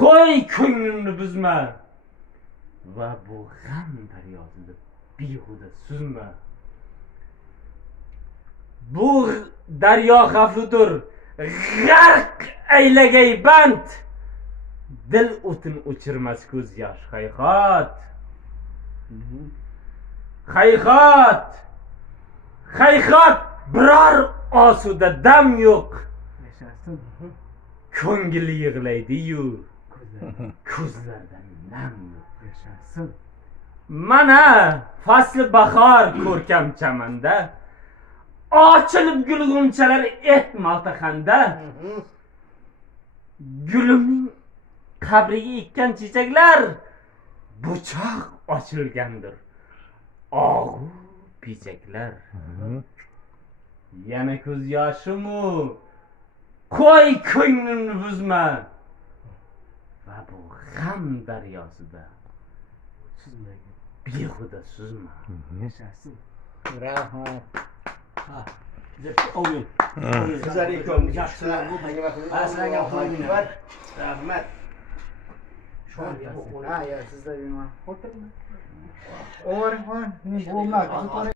Qo'y ko'nglimni buzma va bu g'am daryosida behuda suzma. Bu daryo xavflidir, g'arq aylagay band. Dil o'tin o'chirmas ko'z yosh. Hayhot. Hayhot. Hayhot, biror osuda dam yo'q. Ko'ngil yig'laydi-yu, ko'zlardan nam yo'q. Mana fasli bahor ko'rkam chamanda, ochilib gulg'unchalar maltaxanda. Gulimning qabriga ekkan chechaklar buchoq ochilgandir. Og'u pechaklar. Yana ko'z yoshimu qo'y ko'nglimni buzma va bu g'am daryosida behuda suzma. Yashasın. Rahmat. Oyun. Sizlar ikkovimiz yaxshilar bu aslangan qo'yingni. Rahmat. Ha, ya sizlar nima? O'tiring. O'ring, o'ring. Bu